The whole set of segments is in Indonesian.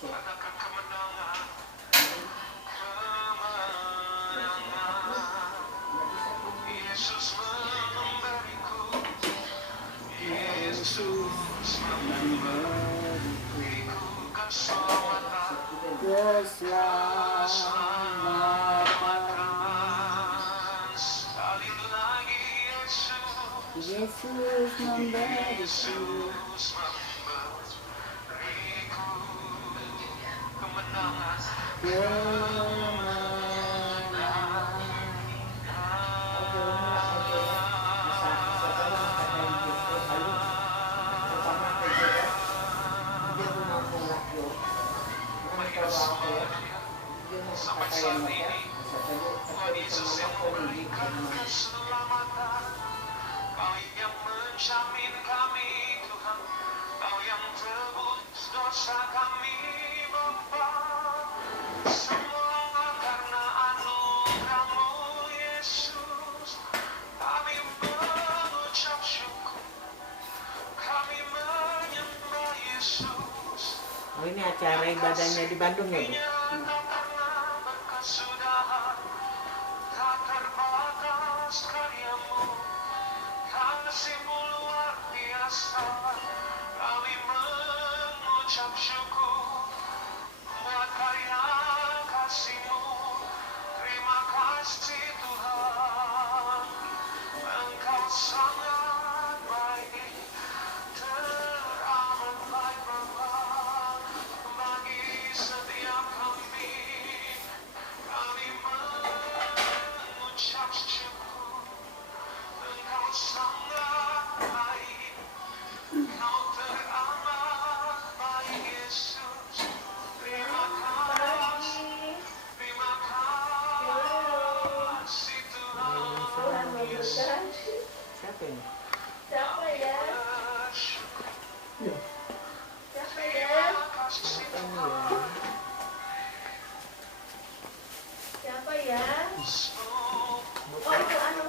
Katakan kemenangan. Yesus memberiku. Yesus memberiku keselamatan. Sekali lagi Yesus memberiku kemenangan. Sampai saat ini Tuhan Yesus yang memberikan keselamatan. Kau yang menjamin kami Tuhan, Kau yang tebus dosa kami Bapa. Semua karena anugerah-Mu Yesus. Kami mengucap syukur, kami menyembah Yesus. Oh, ini acara ibadahnya di Bandung ya, Bu? Kesudahan tak terbatas karya-Mu, kasih-Mu luar biasa. Kami mengucap syukur buat karya kasih-Mu. Terima kasih Tuhan, Engkau sangat baik, teramat baik Bapa bagi setiap kami. Kami mengucap syukur, Engkau sangat baik, Kau teramat baik Yesus. Terima kasih Tuhan Yesus. Siapa ini? Siapa ya? Siapa ya? Siapa ya? Oh, itu anu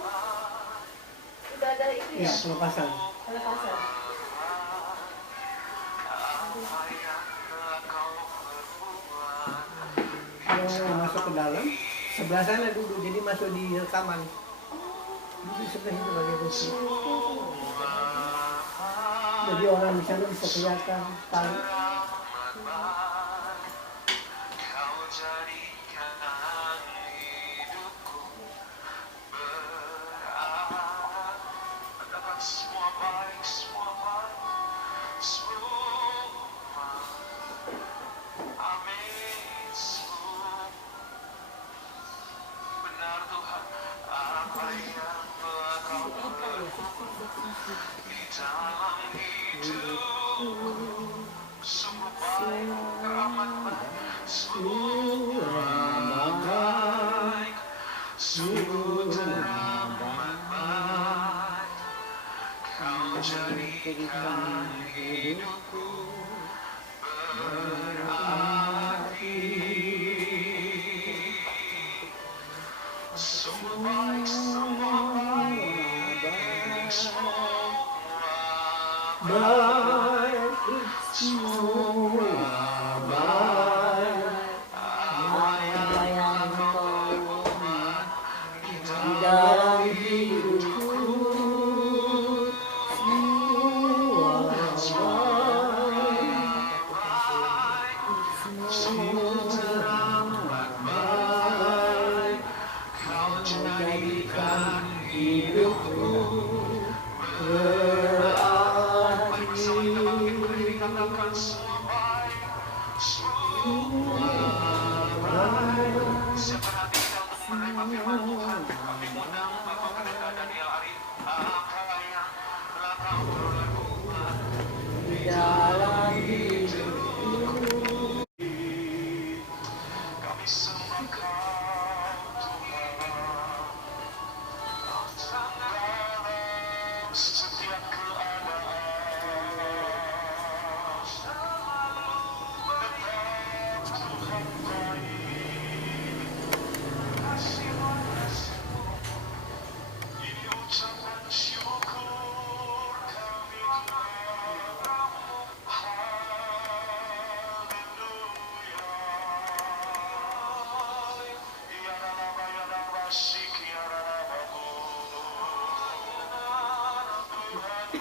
ibadah itu ya? pelepasan. Pelepasan. Yang masuk ke dalam sebelah sana duduk, jadi masuk di rekaman. Di sebelah itu bagian kursi. Jadi orang di sana bisa kelihatan tahu. Kau jadikan hidupku berarah. Katakan semua baik, semua baik, semua. Amin, semua. Benar Tuhan, apa yang telah Kau perbuat di dalam hidupku. Sungguh baik, teramat baik, sungguh baik, sungguh teramat baik. Kau jadikan hidupku berarti. Sungguh baik, semua baik, semua baik, semua baik. Apa yang Kau buat di dalam hidupku, semua baik, semua teramat baik. Kau jadikan hidupku berarti. Katakan semua baik,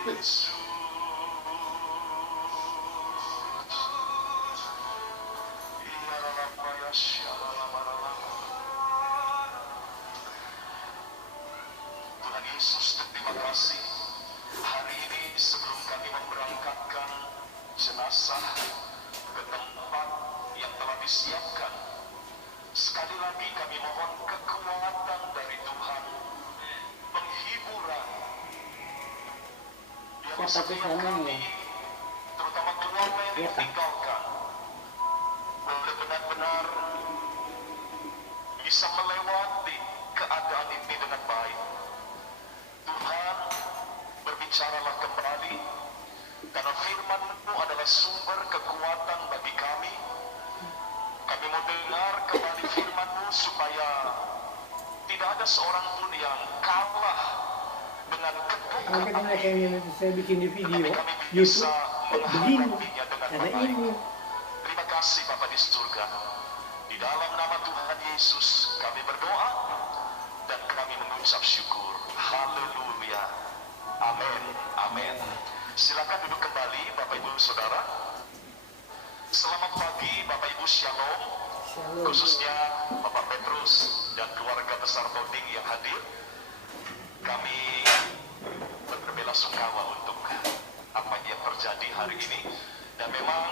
Tuhan Yesus, terima kasih. Hari ini sebelum kami memberangkatkan jenazah ke tempat yang telah disiapkan, sekali lagi kami mohon kekuatan dari Tuhan, penghiburan yang Siapa setiap tuh sana kami, ya? terutama keluarga yang Iya, Pak. ditinggalkan, boleh benar-benar bisa melewati keadaan ini dengan baik. Tuhan, berbicaralah kembali, karena firman-Mu adalah sumber kekuatan bagi kami. Kami mau dengar kembali firman-Mu supaya tidak ada seorang pun yang kalah dengan Makanya kebukaan, kayak saya bikin di video tetapi kami YouTube bisa begini menghadapinya dengan karena baik. ini. Terima kasih Bapa di surga. Di dalam nama Tuhan Yesus kami berdoa dan kami mengucap syukur. Haleluya. Amin. Amin. Silakan duduk kembali Bapak Ibu Saudara. Selamat pagi Bapak Ibu, Shalom. Shalom. Khususnya Bapak Petrus dan keluarga besar Toding yang hadir. Kami berbelasungkawa untuk apa yang terjadi hari ini, dan memang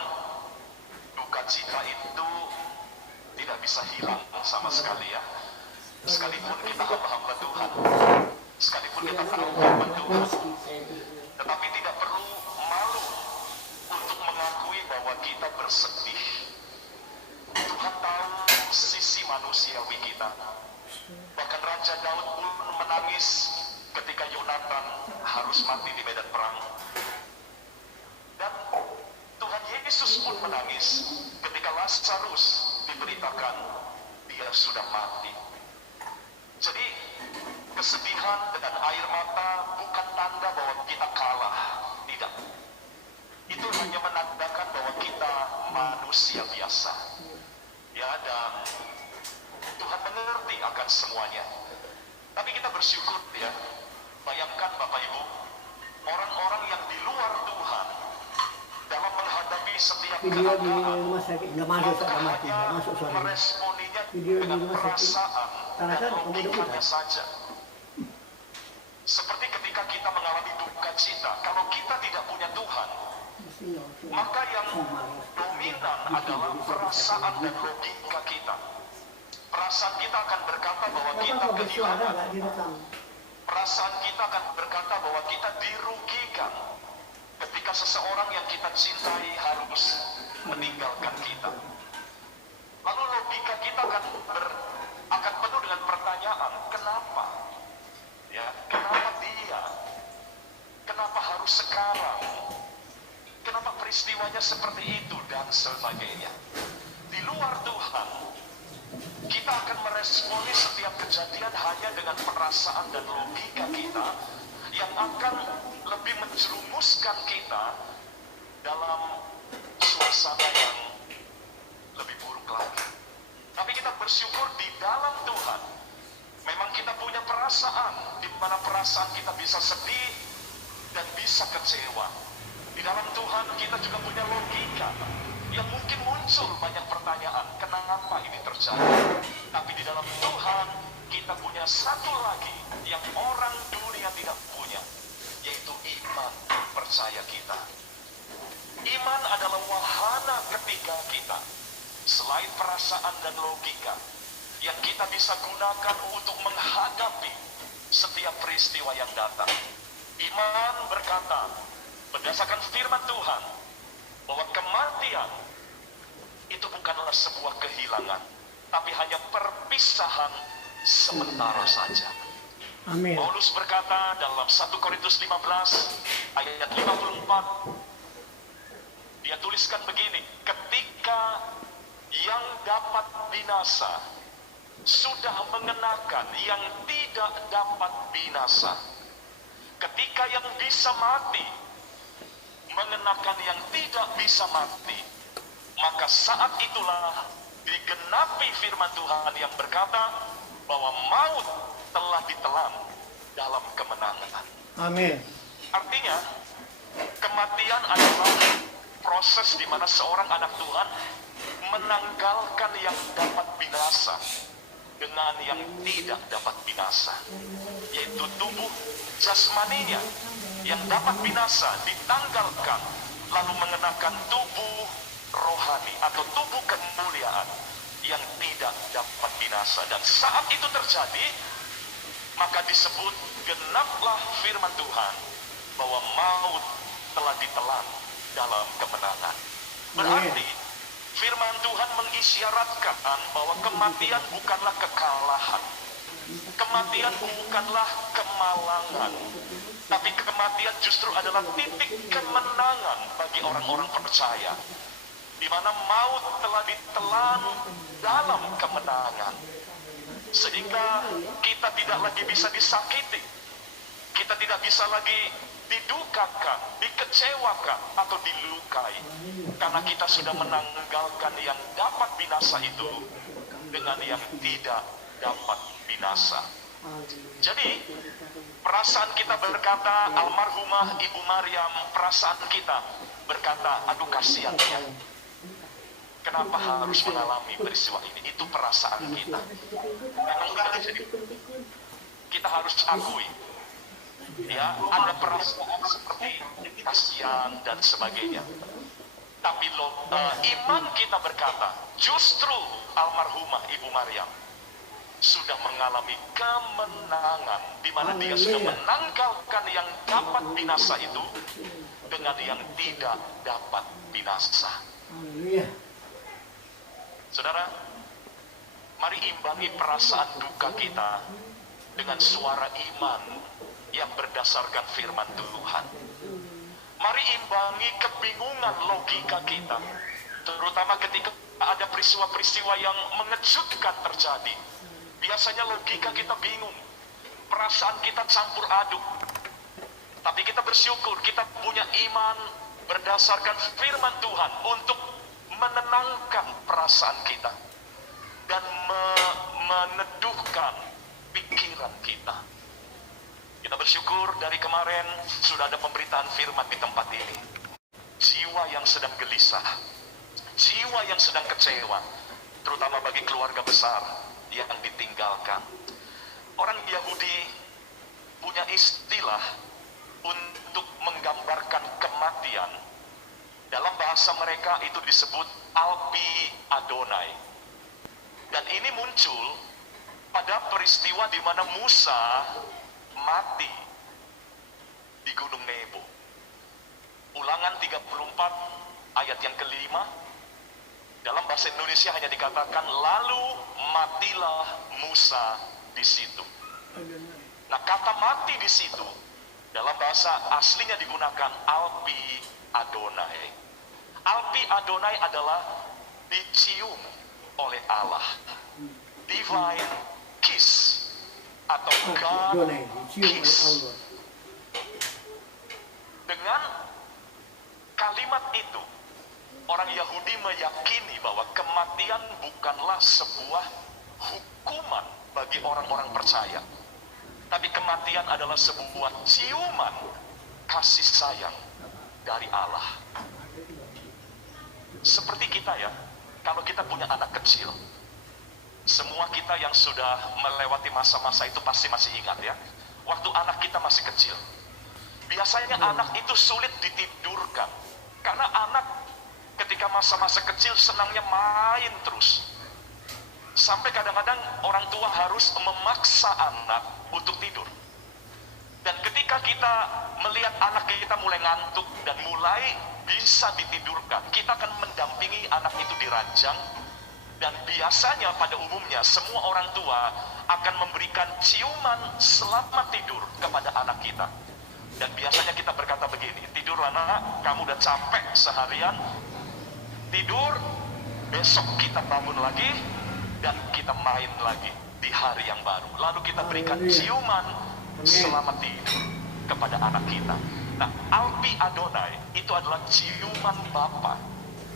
duka cita itu tidak bisa hilang sama sekali ya. Sekalipun kita hamba-hamba Tuhan, sekalipun kita tahu hamba Tuhan, tetapi tidak perlu malu untuk mengakui bahwa kita bersedih. Tuhan tahu sisi manusiawi kita. Bahkan Raja Daud pun menangis ketika Yonatan harus mati di medan perang. Dan Tuhan Yesus pun menangis ketika Lazarus diberitakan dia sudah mati. Jadi kesedihan dengan air mata bukan tanda bahwa kita kalah. Tidak. Itu hanya menandakan bahwa kita manusia biasa. Ya, dan Tuhan mengerti akan semuanya. Tapi kita bersyukur ya. Bayangkan Bapak Ibu, orang-orang yang di luar Tuhan dalam menghadapi setiap Video di keadaan, rumah sakit nggak masuk maka sama mati, hanya nggak masuk suara. meresponinya Video di dengan rumah sakit. perasaan Karena dan kan kamu logikanya dengar. saja. Seperti ketika kita mengalami duka cita, kalau kita tidak punya Tuhan, maka yang dominan adalah perasaan dan logika kita. Perasaan kita akan berkata bahwa Kenapa kita kok bersuara kehilangan. nggak direkam? Perasaan kita akan berkata bahwa kita dirugikan ketika seseorang yang kita cintai harus meninggalkan kita. Lalu logika kita akan penuh dengan pertanyaan, kenapa? Ya, kenapa dia? Kenapa harus sekarang? Kenapa peristiwanya seperti itu dan sebagainya? Di luar Tuhan, kita akan meresponi setiap kejadian hanya dengan perasaan dan logika kita yang akan lebih menjerumuskan kita dalam suasana yang lebih buruk lagi. Tapi kita bersyukur di dalam Tuhan, memang kita punya perasaan, di mana perasaan kita bisa sedih dan bisa kecewa. Di dalam Tuhan kita juga punya logika yang mungkin muncul banyak pertanyaan, kenapa ini terjadi? Tapi di dalam Tuhan kita punya satu lagi yang orang dunia tidak punya, yaitu iman percaya kita. Iman adalah wahana ketiga kita, selain perasaan dan logika, yang kita bisa gunakan untuk menghadapi setiap peristiwa yang datang. Iman berkata, berdasarkan firman Tuhan, bahwa kematian itu bukanlah sebuah kehilangan, tapi hanya perpisahan sementara saja. Amin. Paulus berkata dalam 1 Korintus 15 ayat 54, dia tuliskan begini, ketika yang dapat binasa sudah mengenakan yang tidak dapat binasa, ketika yang bisa mati mengenakan yang tidak bisa mati, maka saat itulah digenapi firman Tuhan yang berkata bahwa maut telah ditelan dalam kemenangan. Amin. Artinya kematian adalah proses di mana seorang anak Tuhan menanggalkan yang dapat binasa dengan yang tidak dapat binasa, yaitu tubuh jasmaninya yang dapat binasa ditanggalkan, lalu mengenakan tubuh rohani atau tubuh kemuliaan yang tidak dapat binasa. Dan saat itu terjadi, maka disebut genaplah firman Tuhan bahwa maut telah ditelan dalam kemenangan. Berarti firman Tuhan mengisyaratkan bahwa kematian bukanlah kekalahan, kematian bukanlah kemalangan, tapi kematian justru adalah titik kemenangan bagi orang-orang percaya, di mana maut telah ditelan dalam kemenangan, sehingga kita tidak lagi bisa disakiti, kita tidak bisa lagi didukakan, dikecewakan, atau dilukai, karena kita sudah menanggalkan yang dapat binasa itu dengan yang tidak dapat binasa. Jadi perasaan kita berkata, almarhumah Ibu Maryam, perasaan kita berkata, aduh kasihan dia, kenapa harus mengalami peristiwa ini? Itu perasaan kita. Memang kita harus akui, ya, ada perasaan seperti kasihan dan sebagainya. Tapi iman kita berkata, justru almarhumah Ibu Maryam sudah mengalami kemenangan, di mana dia sudah menanggalkan yang dapat binasa itu dengan yang tidak dapat binasa. Saudara, mari imbangi perasaan duka kita dengan suara iman yang berdasarkan firman Tuhan. Mari imbangi kebingungan logika kita, terutama ketika ada peristiwa-peristiwa yang mengejutkan terjadi. Biasanya logika kita bingung, perasaan kita campur aduk. Tapi kita bersyukur kita punya iman berdasarkan firman Tuhan untuk menenangkan perasaan kita dan meneduhkan pikiran kita. Kita bersyukur dari kemarin sudah ada pemberitaan firman di tempat ini. Jiwa yang sedang gelisah, jiwa yang sedang kecewa, terutama bagi keluarga besar yang ditinggalkan. Orang Yahudi punya istilah untuk menggambarkan kematian. Dalam bahasa mereka itu disebut Alpi Adonai. Dan ini muncul pada peristiwa di mana Musa mati di Gunung Nebo. Ulangan 34 ayat yang kelima. Dalam bahasa Indonesia hanya dikatakan lalu matilah Musa di situ. Nah, kata mati di situ dalam bahasa aslinya digunakan Alpi Adonai. Alpi Adonai adalah dicium oleh Allah, divine kiss atau God kiss. Dengan kalimat itu, orang Yahudi meyakini bahwa kematian bukanlah sebuah hukuman bagi orang-orang percaya, tapi kematian adalah sebuah ciuman kasih sayang dari Allah. Seperti kita ya, kalau kita punya anak kecil, semua kita yang sudah melewati masa-masa itu pasti masih ingat ya, waktu anak kita masih kecil. Biasanya anak itu sulit ditidurkan, karena anak ketika masa-masa kecil senangnya main terus. Sampai kadang-kadang orang tua harus memaksa anak untuk tidur. Dan ketika kita melihat anak kita mulai ngantuk dan mulai bisa ditidurkan, kita akan mendampingi anak itu di ranjang. Dan biasanya pada umumnya semua orang tua akan memberikan ciuman selamat tidur kepada anak kita. Dan biasanya kita berkata begini, tidur anak, kamu udah capek seharian, tidur, besok kita bangun lagi, dan kita main lagi di hari yang baru. Lalu kita berikan ciuman selamat tidur kepada anak kita. Nah, Alpi Adonai itu adalah ciuman Bapa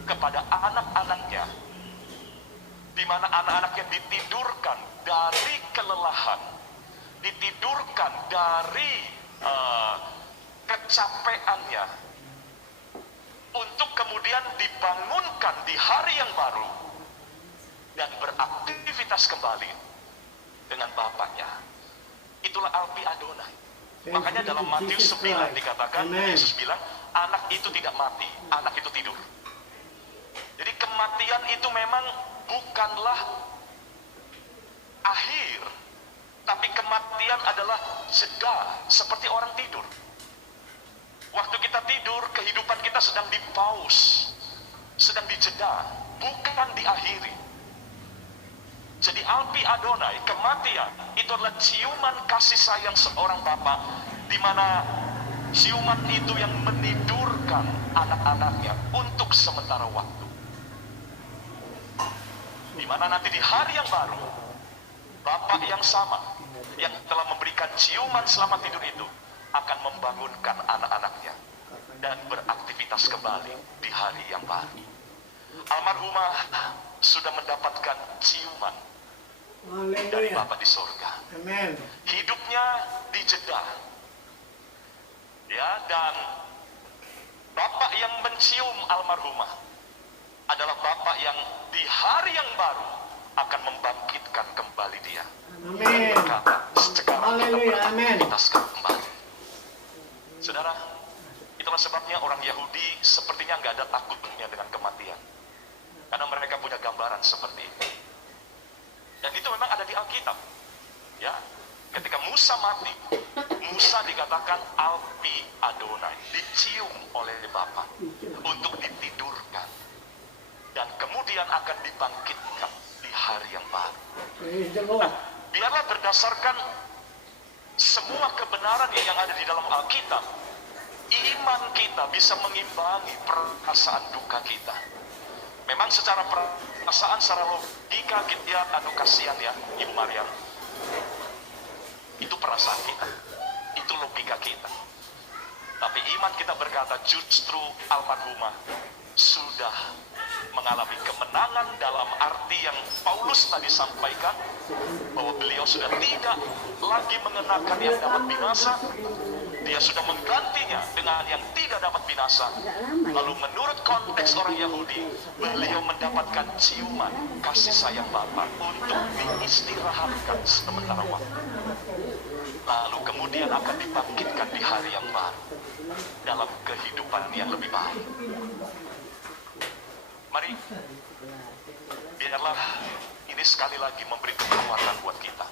kepada anak-anaknya, di mana anak-anaknya ditidurkan dari kelelahan, ditidurkan dari kecapeannya, dibangunkan di hari yang baru dan beraktivitas kembali dengan Bapaknya. Itulah Alpi Adonai. Makanya dalam Matius 9 dikatakan, Yesus bilang, anak itu tidak mati, anak itu tidur. Jadi kematian itu memang bukanlah akhir, tapi kematian adalah jeda, seperti orang tidur. Waktu kita tidur, kehidupan kita sedang dipaus, sedang dijeda, bukan diakhiri. Jadi Alpi Adonai, kematian, itu adalah ciuman kasih sayang seorang Bapa, di mana ciuman itu yang menidurkan anak-anaknya untuk sementara waktu. Di mana nanti di hari yang baru, Bapa yang sama, yang telah memberikan ciuman selama tidur itu, akan membangunkan anak-anaknya dan beraktivitas kembali di hari yang baru. Almarhumah sudah mendapatkan ciuman dari Haleluya. Bapa di sorga. Amin. Hidupnya dijeda. Ya, dan Bapak yang mencium almarhumah adalah Bapak yang di hari yang baru akan membangkitkan kembali dia. Amin. Berkata, sekarang kita Haleluya. Amin. beraktivitas kembali. Saudara, itulah sebabnya orang Yahudi sepertinya nggak ada takutnya dengan kematian. Karena mereka punya gambaran seperti itu. Dan itu memang ada di Alkitab. Ya, ketika Musa mati, Musa dikatakan Alpi Adonai, dicium oleh Bapa untuk ditidurkan. Dan kemudian akan dibangkitkan di hari yang baru. Praise the Lord. Biarlah berdasarkan semua kebenaran yang ada di dalam Alkitab, iman kita bisa mengimbangi perasaan duka kita. Memang secara perasaan, secara logika kita lihat, aduh kasihan ya Ibu Maryam. Itu perasaan kita, itu logika kita. Tapi iman kita berkata justru almarhumah sudah mengalami kemenangan dalam arti yang Paulus tadi sampaikan, bahwa beliau sudah tidak lagi mengenakan yang dapat binasa, dia sudah menggantinya dengan yang tidak dapat binasa. Lalu menurut konteks orang Yahudi, beliau mendapatkan ciuman kasih sayang Bapa untuk diistirahatkan sementara waktu. Lalu kemudian akan dibangkitkan di hari yang baru dalam kehidupan yang lebih baik. Mari, biarlah ini sekali lagi memberi kekuatan buat kita.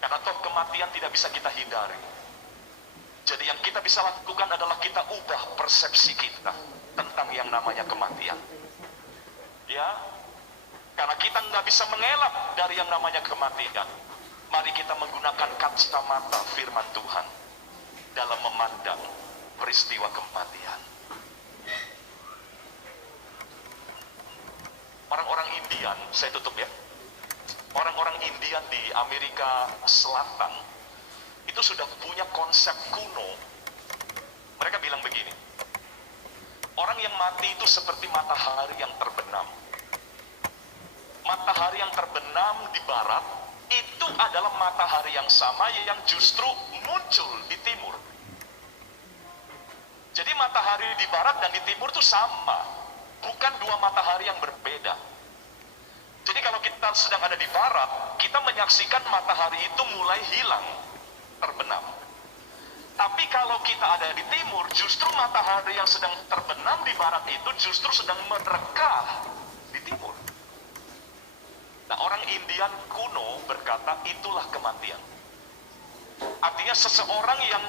Karena toh kematian tidak bisa kita hindari. Jadi yang kita bisa lakukan adalah kita ubah persepsi kita tentang yang namanya kematian. Ya, karena kita nggak bisa mengelak dari yang namanya kematian. Mari kita menggunakan kacamata firman Tuhan dalam memandang peristiwa kematian. Orang-orang Indian, saya tutup ya. Orang-orang Indian di Amerika Selatan itu sudah punya konsep kuno. Mereka bilang begini, orang yang mati itu seperti matahari yang terbenam. Matahari yang terbenam di barat itu adalah matahari yang sama yang justru muncul di timur. Jadi matahari di barat dan di timur itu sama, bukan dua matahari yang berbeda. Jadi kalau kita sedang ada di barat, kita menyaksikan matahari itu mulai hilang, terbenam. Tapi kalau kita ada di timur, justru matahari yang sedang terbenam di barat itu justru sedang merekah di timur. Nah, orang Indian kuno berkata itulah kematian. Artinya seseorang yang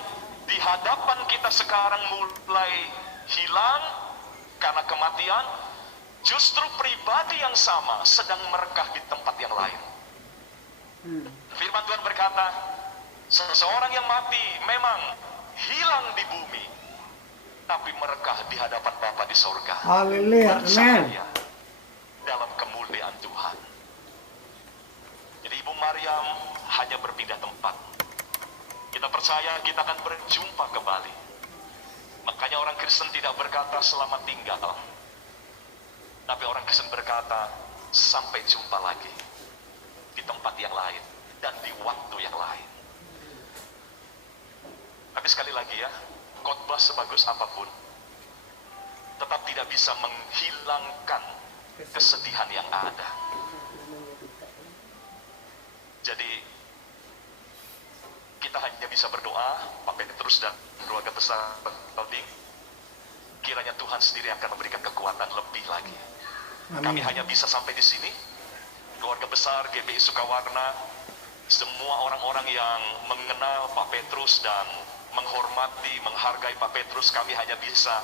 di hadapan kita sekarang mulai hilang karena kematian, justru pribadi yang sama sedang merekah di tempat yang lain. Firman Tuhan berkata, seseorang yang mati memang hilang di bumi, tapi merekah di hadapan Bapa di sorga. Haleluya. Bersama Amin. Dia dalam kemuliaan Tuhan. Jadi Ibu Maryam hanya berpindah tempat. Kita percaya kita akan berjumpa kembali. Makanya orang Kristen tidak berkata selamat tinggal, tapi orang Kristen berkata sampai jumpa lagi di tempat yang lain dan di waktu yang lain. Tapi sekali lagi ya, khotbah sebagus apapun, tetap tidak bisa menghilangkan kesedihan yang ada. Jadi kita hanya bisa berdoa, Pak Petrus dan keluarga besar Toding, kiranya Tuhan sendiri akan memberikan kekuatan lebih lagi. Kami hanya bisa sampai di sini. Keluarga besar GBI Sukawarna, semua orang-orang yang mengenal Pak Petrus dan menghormati, menghargai Pak Petrus, kami hanya bisa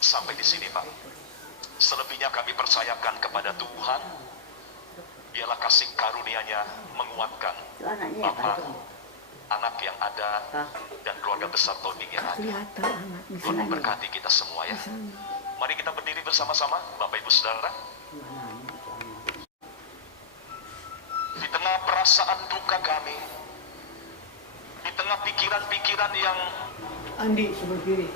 sampai di sini, Pak. Selebihnya kami percayakan kepada Tuhan. Biarlah kasih karunia-Nya menguatkan Bapak, anak yang ada, dan keluarga besar Toding yang ada. Tuhan memberkati kita semua ya. Mari kita berdiri bersama-sama, Bapak Ibu Saudara. Di tengah perasaan duka kami, di tengah pikiran-pikiran yang Andi sebelah kiri.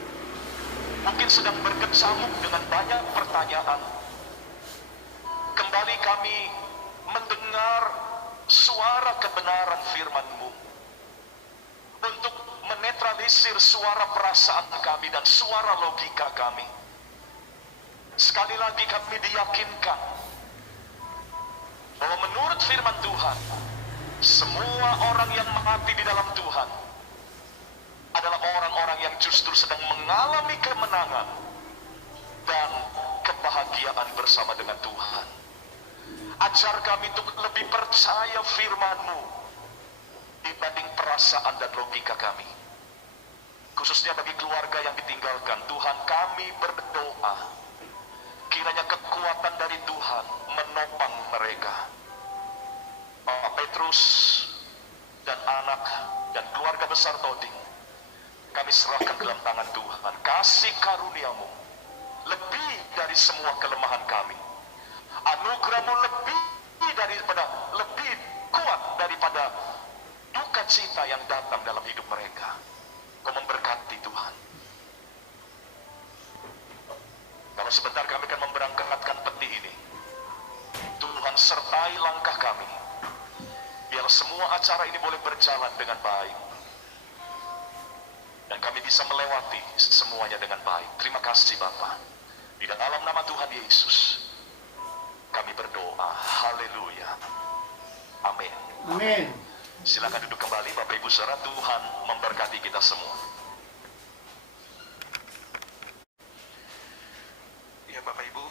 mungkin sedang berkecamuk dengan banyak pertanyaan, kembali kami mendengar suara kebenaran firman-Mu untuk menetralisir suara perasaan kami dan suara logika kami. Sekali lagi kami diyakinkan bahwa menurut firman Tuhan, semua orang yang mati di dalam Tuhan adalah orang-orang yang justru sedang mengalami kemenangan dan kebahagiaan bersama dengan Tuhan. Ajar kami untuk lebih percaya firman-Mu dibanding perasaan dan logika kami. Khususnya bagi keluarga yang ditinggalkan, Tuhan, kami berdoa kiranya kekuatan dari Tuhan menopang mereka. Bapak Petrus dan anak dan keluarga besar Toding, kami serahkan dalam tangan Tuhan. Kasih karunia-Mu lebih dari semua kelemahan kami. Anugerah-Mu lebih kuat daripada duka cita yang datang dalam hidup mereka. Kau memberkati Tuhan. Kalau sebentar kami akan memberangkatkan peti ini, Tuhan sertai langkah kami. Biar semua acara ini boleh berjalan dengan baik. Dan kami bisa melewati semuanya dengan baik. Terima kasih Bapa. Di dalam nama Tuhan Yesus, kami berdoa. Haleluya. Amin. Amin. Silakan duduk kembali Bapak Ibu Saudara. Tuhan memberkati kita semua. Ya Bapak Ibu,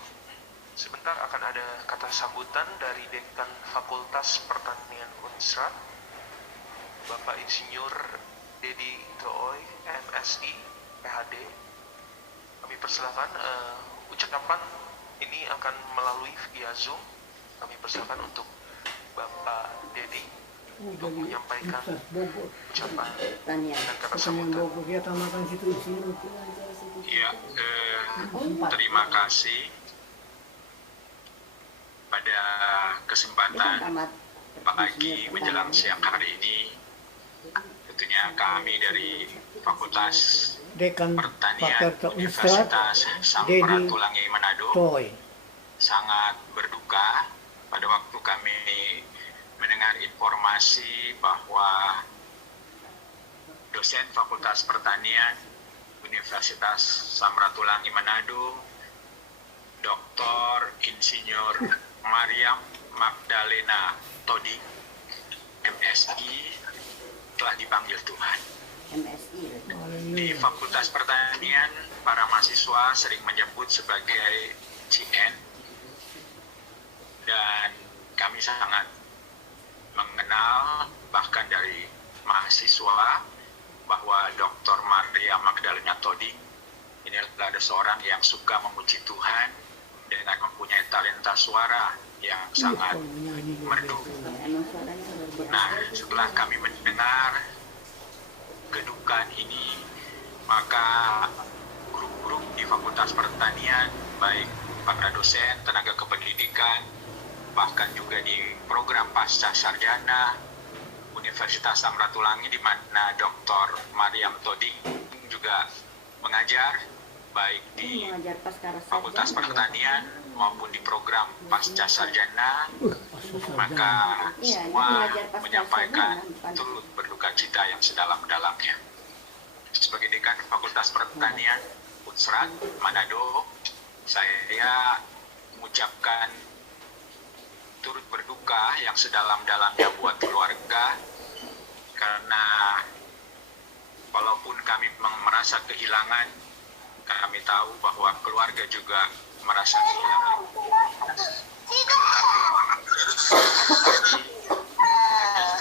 sebentar akan ada kata sambutan dari Dekan Fakultas Pertanian Unsra, Bapak Insinyur Dedi Tooi, MSI, PhD. Kami persilakan ucapan ini akan melalui via Zoom. Kami persilakan untuk Bapak Dedi untuk menyampaikan ucapan dan kata sambutan. Ya, terima kasih pada kesempatan pagi menjelang siang hari ini. Tentunya kami dari Fakultas Dekan Pertanian Pakar Universitas Samratulangi Manado Tooi. sangat berduka pada waktu kami mendengar informasi bahwa dosen Fakultas Pertanian Universitas Samratulangi Manado, Dr. Insinyur Mariam Magdalena Toding, MSI, telah dipanggil Tuhan. Di Fakultas Pertanian, para mahasiswa sering menyebut sebagai CN, dan kami sangat mengenal bahkan dari mahasiswa bahwa Dr. Maria Magdalena Toding ini adalah seorang yang suka memuji Tuhan dan mempunyai talenta suara yang sangat merdu. Nah, setelah kami mendengar kedukaan ini, maka grup-grup di Fakultas Pertanian, baik para dosen, tenaga kependidikan, bahkan juga di program pasca sarjana Universitas Samratulangi, di mana Dr. Mariam Toding juga mengajar baik di Fakultas Pertanian maupun di program pasca sarjana, maka semua menyampaikan turut berduka cita yang sedalam-dalamnya. Sebagai dekan Fakultas Pertanian Unsrat, Manado, saya mengucapkan turut berduka yang sedalam-dalamnya buat keluarga, karena walaupun kami memang merasa kehilangan, kami tahu bahwa keluarga juga merasa kehilangan.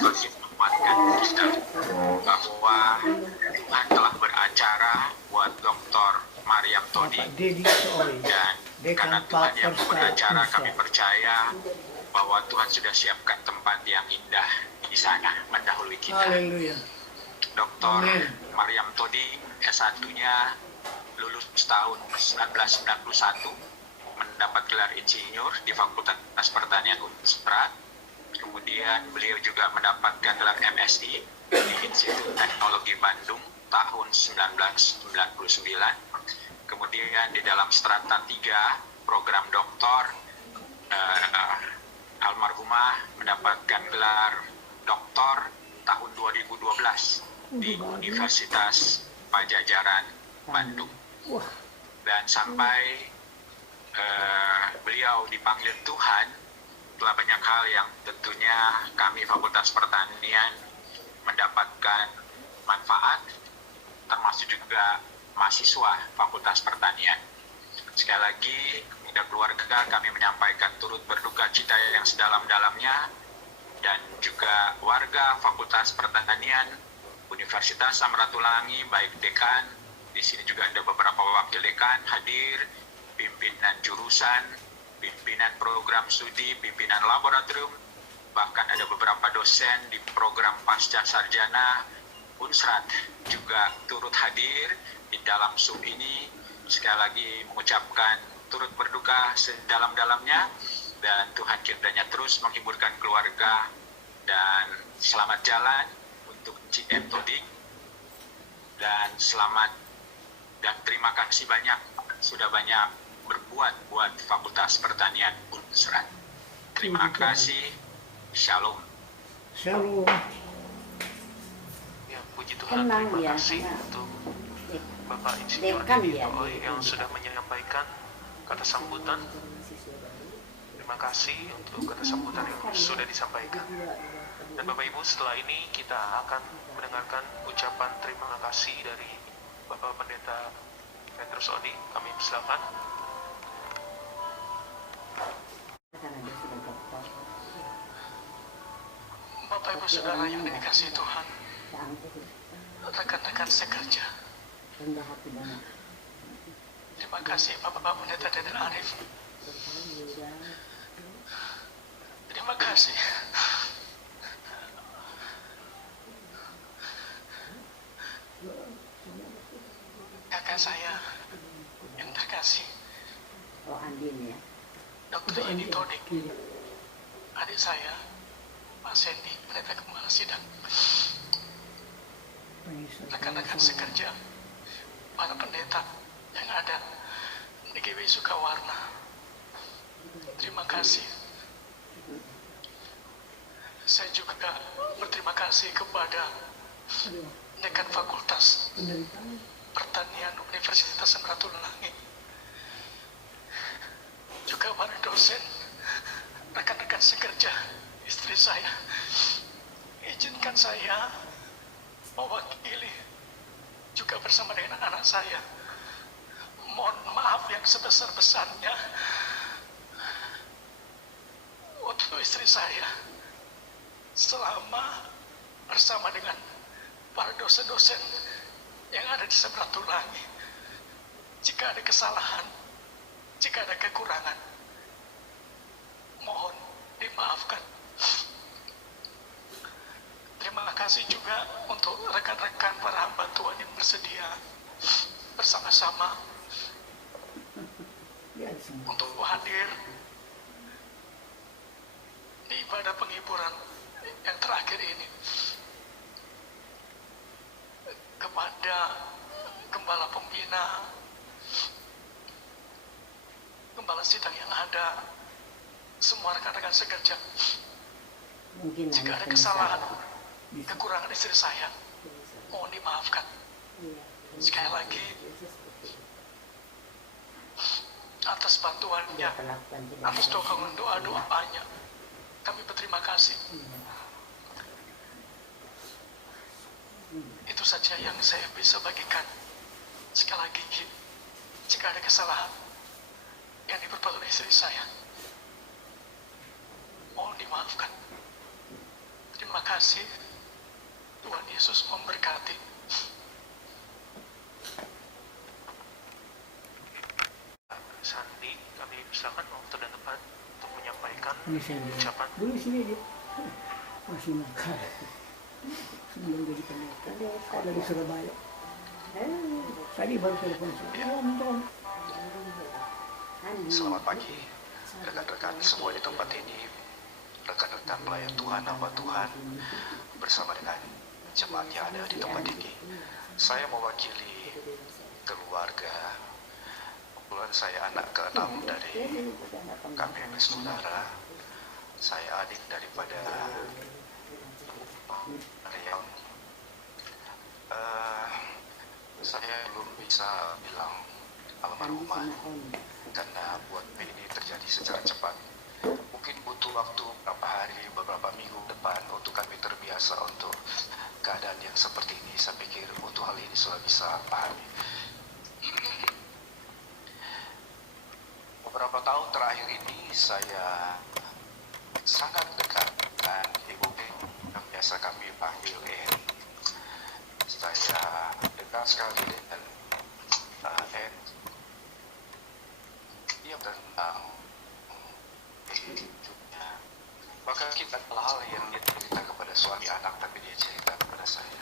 Tapi menguatkan kita bahwa Tuhan telah beracara buat Dr. Mariam Todi, Bapak Dedi Sooi, dan karena Tuhan yang beracara, kami percaya bahwa Tuhan sudah siapkan tempat yang indah di sana mendahului kita. Haleluya. Dr. Amin. Mariam Todi S1-nya lulus tahun 1991, mendapat gelar insinyur di Fakultas Pertanian Unsrat. Kemudian beliau juga mendapatkan gelar MSI di Institut Teknologi Bandung tahun 1999. Kemudian di dalam strata 3 program doktor, almarhumah mendapatkan gelar doktor tahun 2012 di Universitas Pajajaran Bandung. Dan sampai beliau dipanggil Tuhan, telah banyak hal yang tentunya kami Fakultas Pertanian mendapatkan manfaat, termasuk juga mahasiswa Fakultas Pertanian. Sekali lagi, kepada keluarga kami menyampaikan turut berduka cita yang sedalam-dalamnya, dan juga warga Fakultas Pertanian Universitas Samratulangi, baik dekan, di sini juga ada beberapa wakil dekan hadir, pimpinan jurusan, pimpinan program studi, pimpinan laboratorium, bahkan ada beberapa dosen di program pasca sarjana Unsrat juga turut hadir di dalam Zoom ini. Sekali lagi mengucapkan turut berduka sedalam-dalamnya, dan Tuhan kiranya terus menghiburkan keluarga, dan selamat jalan untuk CM Todi, dan selamat dan terima kasih banyak sudah banyak berbuat buat Fakultas Pertanian Unsrat. Terima kasih. Shalom. Shalom. Ya, puji Tuhan, Tenang terima ya, kasih ya. untuk Bapak Insinyur Dekan Dedi ya. Tooi yang sudah menyampaikan kata sambutan. Terima kasih untuk kata sambutan yang sudah disampaikan. Dan Bapak Ibu, setelah ini kita akan mendengarkan ucapan terima kasih dari Bapak Pendeta Petrus Odi. Kami persilakan. Bapak Ibu Saudara yang dikasihi Tuhan, rekan-rekan sekerja, terima kasih Bapak Pendeta Deden Arif. Terima kasih kakak saya yang terkasih, Oh, Andin ya. Dr. Yeni Todik, adik saya, Pak Sendi, pendeta kepala sidang, rekan-rekan sekerja, para pendeta yang ada di GBI Sukawarna. Terima kasih. Saya juga berterima kasih kepada Dekan Fakultas Pertanian Universitas Samratulangi, juga para dosen, rekan-rekan sekerja, istri saya. Izinkan saya mewakili juga bersama dengan anak saya. Mohon maaf yang sebesar-besarnya untuk istri saya selama bersama dengan para dosen-dosen yang ada di Samratulangi. Jika ada kesalahan, jika ada kekurangan, mohon dimaafkan. Terima kasih juga untuk rekan-rekan para hamba Tuhan yang bersedia bersama-sama untuk hadir di ibadah penghiburan yang terakhir ini. Kepada gembala pembina, gembala sidang yang ada, semua rekan-rekan sekerja, Mungkin jika ada kesalahan, kekurangan istri saya, mohon dimaafkan. Sekali lagi, atas bantuannya, Dia perlakuan tidak atas baik. dorongan doa-doanya. Kami berterima kasih. Itu saja yang saya bisa bagikan. Sekali lagi, jika ada kesalahan yang diperbuat oleh istri saya, mohon dimaafkan. Terima kasih. Tuhan Yesus memberkati. Sandi, kami persilakan waktu dan tempat untuk menyampaikan Ini saya lihat. ucapan. Dulu sini dia masih nakal. Sebelum jadi pendeta, ada di Surabaya. Tadi baru telepon saya. Andi. Selamat pagi, rekan-rekan semua di tempat ini, rekan-rekan pelayan Tuhan, hamba Tuhan, bersama dengan jemaat yang ada di tempat ini. Saya mewakili keluarga. Kebetulan saya anak ke-6 dari kami bersaudara. Saya adik daripada yang saya belum bisa bilang almarhumah karena buat ini terjadi secara cepat. Mungkin butuh waktu beberapa hari, beberapa minggu depan untuk kami terbiasa untuk keadaan yang seperti ini. Saya pikir untuk hal ini sudah bisa pahami. Beberapa tahun terakhir ini saya sangat dekat dengan Ibu yang biasa kami panggil N. Saya dekat sekali dengan N. Dia tentang hidupnya. Bahkan kita hal yang dia cerita kepada suami anak, tapi dia cerita kepada saya.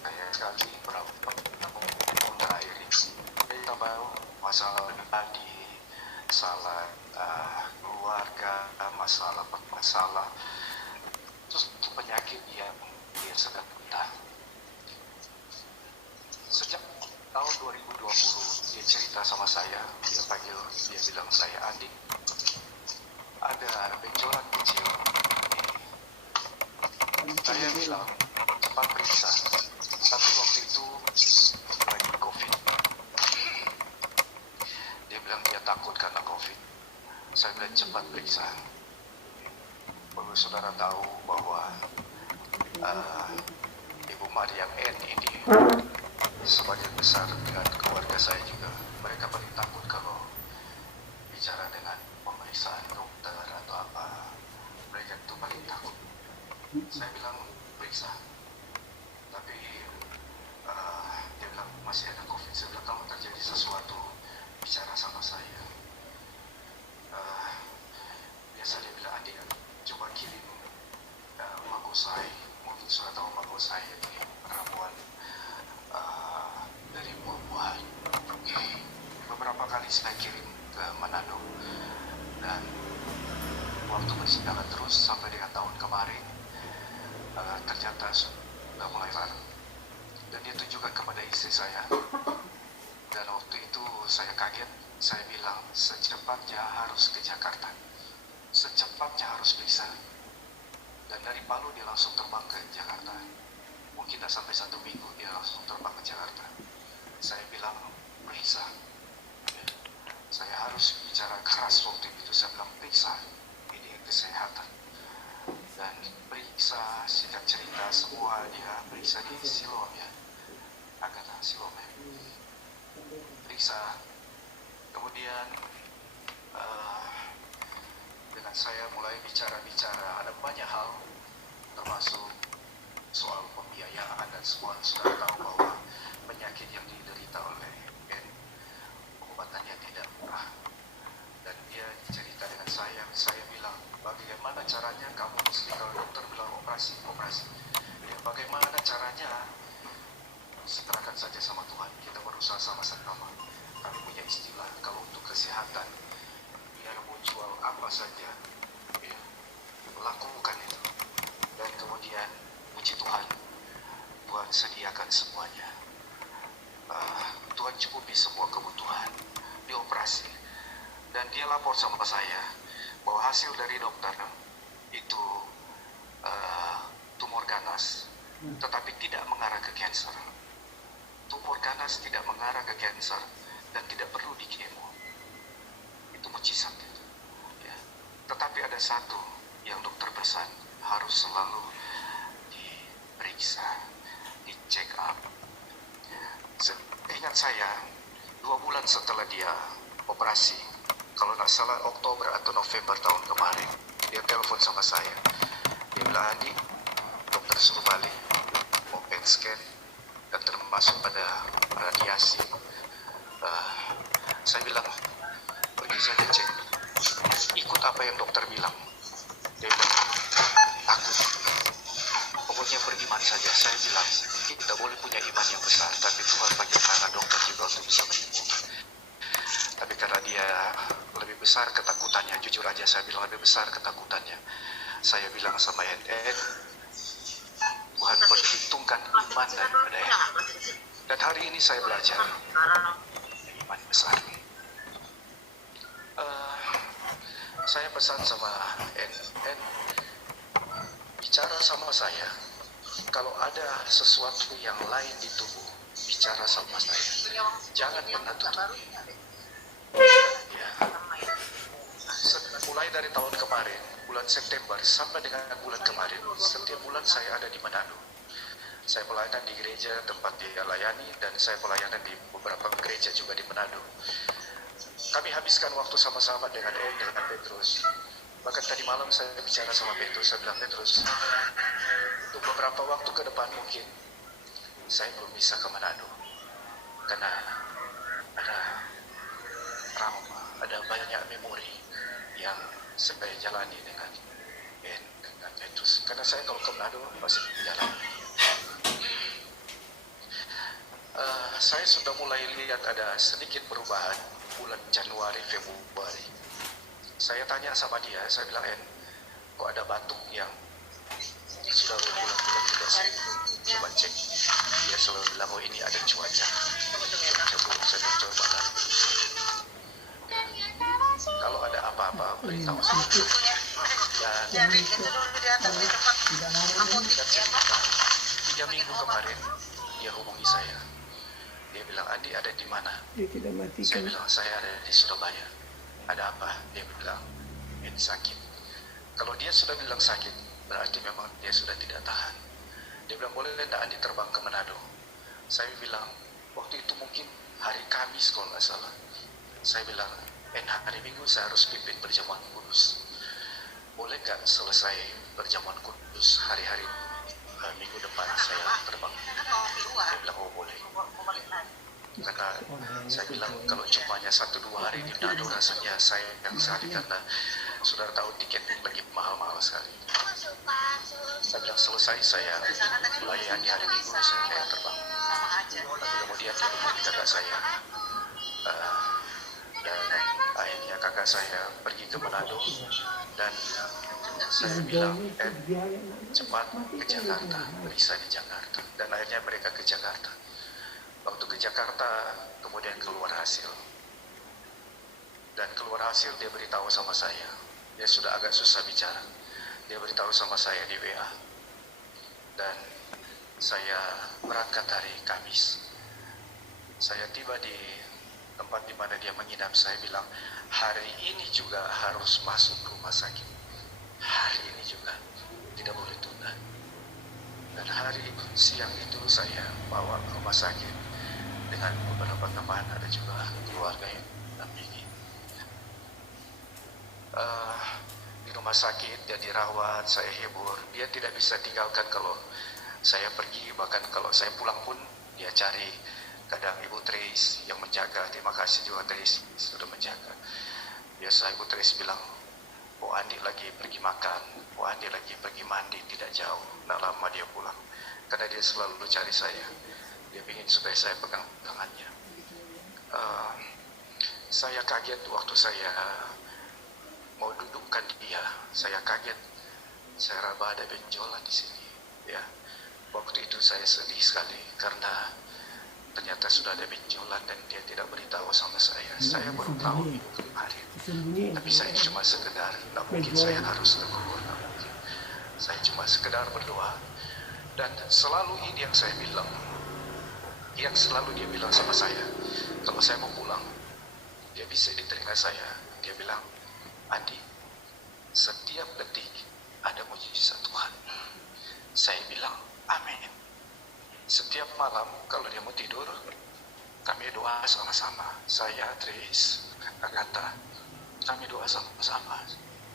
Saya sekali berapa tahun terakhir ini. Dia tambah masalah pribadi, masalah keluarga, masalah terus penyakit yang dia sedang derita. Sejak tahun 2020 dia cerita sama saya, dia bilang saya, Andi, ada benjolan kecil. Saya bilang cepat periksa, tapi waktu itu lagi COVID. Dia bilang dia takut karena COVID. Saya bilang cepat periksa. Perlu saudara tahu bahwa Ibu Mariam N ini sebagian besar dengan keluarga saya juga, mereka paling takut kalau bicara dengan pemeriksaan dokter atau apa. Mereka itu paling takut. Saya bilang periksa, tapi dia bilang masih ada COVID. Saya bilang kalau terjadi sesuatu bicara sama saya. Biasa dia bilang, Andi, coba kirim magosai. Mungkin sudah tahu magosai ini ramuan dari buah-buahan. Beberapa kali saya kirim ke Manado, dan waktu masih jalan terus sampai dengan tahun kemarin, ternyata sudah mulai larut. Dan dia tunjukkan kepada istri saya. Dan waktu itu saya kaget, saya bilang secepatnya harus ke Jakarta, secepatnya harus periksa. Dan dari Palu dia langsung terbang ke Jakarta. Mungkin tidak sampai 1 minggu dia langsung terbang ke Jakarta. Saya bilang periksa. Saya harus bicara keras waktu itu. Saya bilang periksa, ini kesehatan. Dan periksa, singkat cerita semua dia periksa di Siloam ya, Agatha Siloam ya. Periksa, kemudian dengan saya mulai bicara-bicara, ada banyak hal termasuk soal pembiayaan dan semua. Sudah tahu bahwa penyakit yang diderita oleh N, pengobatannya tidak murah. Dan dia cerita dengan saya bilang, bagaimana caranya kamu mesti, kalau dokter bilang operasi. Ya, bagaimana caranya, serahkan saja sama Tuhan. Kita berusaha sama-sama. Kami punya istilah, kalau untuk kesehatan, dia mau jual apa saja, ya, lakukan itu. Dan kemudian, puji Tuhan, Tuhan sediakan semuanya. Tuhan cukupi semua kebutuhan, dioperasi. Dan dia lapor sama saya bahwa hasil dari dokter itu tumor ganas, tetapi tidak mengarah ke kanker. Tumor ganas tidak mengarah ke kanker dan tidak perlu di kemo. itu mujizat. Ya. Tetapi ada satu yang dokter pesan, harus selalu diperiksa, dicek up. Ingat saya, 2 bulan setelah dia operasi, kalau nggak salah Oktober atau November tahun kemarin, dia telepon sama saya. Dia bilang, Andi, dokter suruh balik, mau PET scan, dan termasuk pada radiasi. Saya bilang, pergi saja cek, ikut apa yang dokter bilang. Dia bilang, takut, pokoknya beriman saja. Saya bilang, kita boleh punya iman yang besar, tapi Tuhan pakai tangan dokter juga untuk bisa menyembuhkan. Tapi karena dia lebih besar ketakutannya, jujur aja saya bilang lebih besar ketakutannya. Saya bilang sama Tuhan perhitungkan iman daripada Dan hari ini saya belajar iman besar. Saya pesan sama bicara sama saya. Kalau ada sesuatu yang lain di tubuh, bicara sama saya. Jangan pernah tutup. Ya. Mulai dari tahun kemarin, bulan September sampai dengan bulan kemarin, setiap bulan saya ada di Manado. Saya pelayanan di gereja tempat dia layani, dan saya pelayanan di beberapa gereja juga di Manado. Kami habiskan waktu sama-sama dengan Petrus. Bahkan tadi malam saya bicara sama Petrus, saya bilang, Petrus, untuk beberapa waktu ke depan mungkin saya belum bisa ke Manado. Karena ada trauma, ada banyak memori yang saya jalani dengan Petrus. Karena saya kalau ke Manado masih jalan. Saya sudah mulai lihat ada sedikit perubahan bulan Januari, Februari. Saya tanya sama dia, saya bilang, kok ada batuk yang sudah berbulan-bulan tidak saya coba cek. Dia selalu bilang, oh ini ada cuaca. Saya mencoba lagi. Kalau ada apa-apa, beritahu saya. Dan 3 minggu kemarin, dia hubungi saya. Dia bilang, Andi ada di mana? Dia tidak mati. Saya bilang, saya ada di Surabaya. Ada apa? Dia bilang, ini sakit. Kalau dia sudah bilang sakit, berarti memang dia sudah tidak tahan. Dia bilang, boleh tidak Andi terbang ke Manado? Saya bilang, waktu itu mungkin hari Kamis kalau nggak salah. Saya bilang, hari Minggu saya harus pimpin perjamuan kudus. Boleh nggak selesai perjamuan kudus hari-hari minggu depan saya terbang? Dia bilang, oh boleh. Karena saya bilang kalau cumanya 1-2 hari di Manado rasanya sayang sekali, karena saudara tahu tiket lagi mahal-mahal sekali. Saya bilang selesai saya melayani hari Minggu saya terbang. Tapi kemudian dia hubungi kakak saya, dan akhirnya kakak saya pergi ke Manado, dan saya bilang cepat ke Jakarta, periksa di Jakarta, dan akhirnya mereka ke Jakarta. Waktu ke Jakarta, kemudian keluar hasil. Dan keluar hasil, dia beritahu sama saya. Dia sudah agak susah bicara. Dia beritahu sama saya di WA. Dan saya berangkat hari Kamis. Saya tiba di tempat di mana dia menginap. Saya bilang, hari ini juga harus masuk rumah sakit. Hari ini juga. Tidak boleh tunda. Dan hari siang itu saya bawa ke rumah sakit. Dengan beberapa teman, ada juga keluarga yang dampingi. Di rumah sakit dia dirawat, saya hibur. Dia tidak bisa tinggalkan kalau saya pergi, bahkan kalau saya pulang pun dia cari. Kadang Ibu Tris yang menjaga, terima kasih juga Tris sudah menjaga. Biasa Ibu Tris bilang, oh Andi lagi pergi makan, oh Andi lagi pergi mandi, tidak jauh, tidak lama dia pulang. Karena dia selalu cari saya. Dia ingin supaya saya pegang tangannya. Saya kaget waktu saya mau dudukkan dia. Saya kaget. Saya raba ada benjolan di sini. Ya, waktu itu saya sedih sekali karena ternyata sudah ada benjolan dan dia tidak beritahu sama saya. Saya baru tahu minggu kemarin. Tapi saya cuma sekedar, tidak mungkin saya harus tegur. Saya cuma sekedar berdoa. Dan selalu ini yang saya bilang. Yang selalu dia bilang sama saya, kalau saya mau pulang, dia bisa di telinga saya, dia bilang, Andi, setiap detik ada mujizat Tuhan. Saya bilang, amin. Setiap malam kalau dia mau tidur, kami doa sama-sama. Saya, Tris, Agatha, kami doa sama-sama.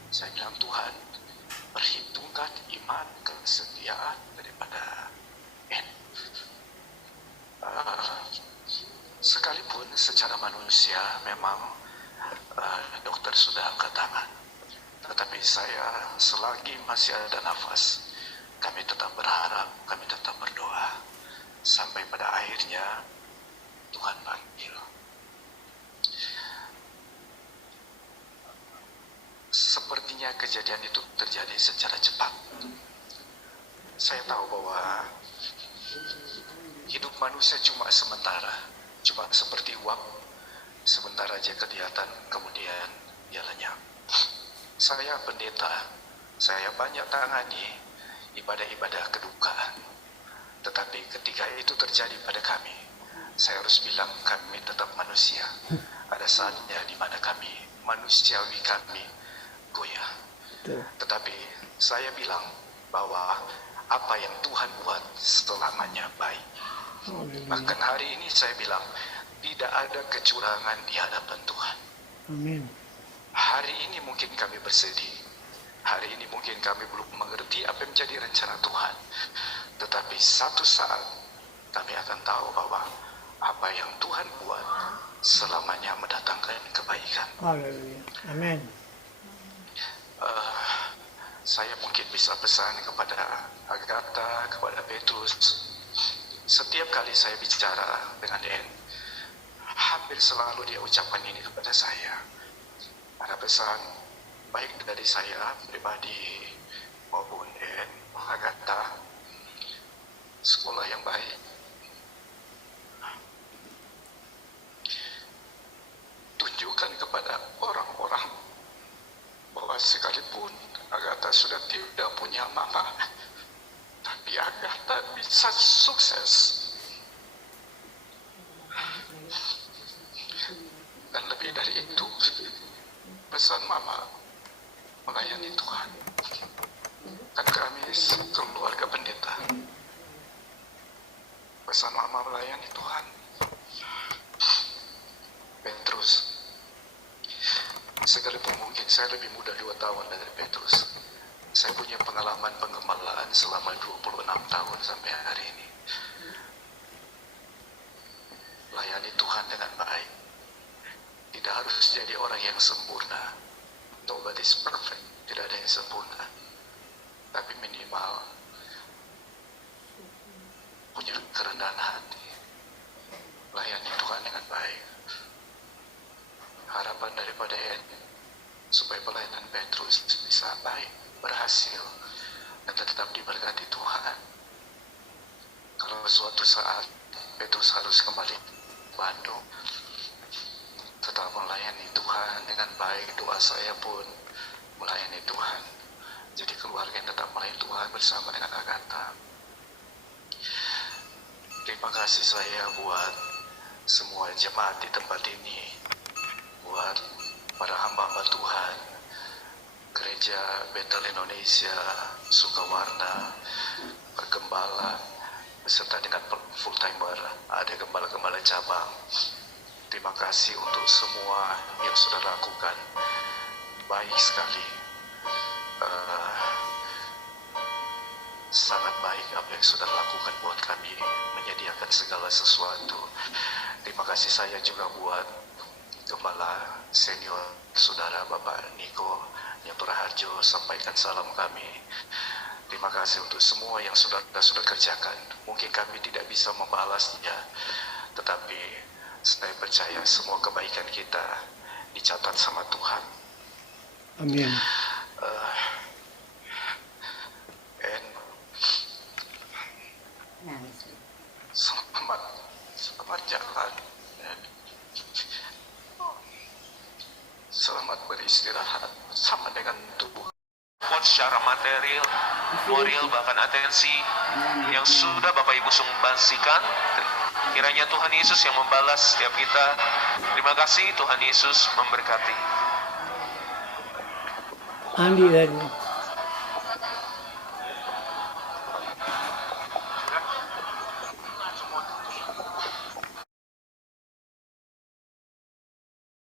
Saya bilang, Tuhan, perhitungkan iman kesetiaan daripada N. Sekalipun secara manusia memang dokter sudah angkat tangan, tetapi saya selagi masih ada nafas, kami tetap berharap, kami tetap berdoa, sampai pada akhirnya Tuhan panggil. Sepertinya kejadian itu terjadi secara cepat. Saya tahu bahwa hidup manusia cuma sementara, cuma seperti uap, sebentar aja kelihatan, kemudian dia lenyap. Saya pendeta, saya banyak tangani ibadah-ibadah kedukaan, tetapi ketika itu terjadi pada kami, saya harus bilang kami tetap manusia. Ada saatnya di mana kami, manusiawi kami, goyah. Tetapi saya bilang bahwa apa yang Tuhan buat selamanya baik. Bahkan hari ini saya bilang tidak ada kecurangan di hadapan Tuhan. Amin. Hari ini mungkin kami bersedih, hari ini mungkin kami belum mengerti apa yang menjadi rencana Tuhan, tetapi satu saat kami akan tahu bahwa apa yang Tuhan buat selamanya mendatangkan kebaikan. Haleluya. Amin. Saya mungkin bisa pesan kepada Agatha, kepada Petrus. Setiap kali saya bicara dengan N, hampir selalu dia ucapkan ini kepada saya. Ada pesan baik dari saya pribadi maupun N, Agatha, sekolah yang baik. Tunjukkan kepada orang-orang bahwa sekalipun Agatha sudah tidak punya mama, tapi Agatha bisa sukses. Dan lebih dari itu, pesan mama melayani Tuhan. Kan kami keluarga pendeta. Pesan mama melayani Tuhan. Petrus, sekalipun mungkin saya lebih muda 2 tahun dari Petrus, saya punya pengalaman pengembalaan selama 26 tahun sampai hari ini. Layani Tuhan dengan baik. Tidak harus jadi orang yang sempurna. Nobody is perfect. Tidak ada yang sempurna. Tapi minimal punya kerendahan hati. Layani Tuhan dengan baik. Harapan daripada supaya pelayanan Petrus bisa baik, berhasil, dan tetap diberkati Tuhan. Kalau suatu saat Petrus harus kembali ke Bandung, tetap melayani Tuhan dengan baik. Doa saya pun melayani Tuhan. Jadi keluarga yang tetap melayani Tuhan bersama dengan Agatha. Terima kasih saya buat semua jemaat di tempat ini, buat para hamba-hamba Tuhan, Gereja Betel Indonesia, Sukawarna, Pergembala, beserta dengan full timer, ada gembala-gembala cabang. Terima kasih untuk semua yang sudah lakukan, baik sekali, sangat baik apa yang sudah lakukan buat kami, menyediakan segala sesuatu. Terima kasih saya juga buat Gembala Senior Saudara Bapak Niko Nyatura Harjo, sampaikan salam kami. Terima kasih untuk semua yang sudah kerjakan. Mungkin kami tidak bisa membalasnya, tetapi saya percaya semua kebaikan kita dicatat sama Tuhan. Amin. Nangis. Selamat jalan. Selamat beristirahat sama dengan tubuh. Support secara material, moral, bahkan atensi yang sudah Bapak Ibu sumbangsikan. Kiranya Tuhan Yesus yang membalas setiap kita. Terima kasih, Tuhan Yesus memberkati. Andi tadi.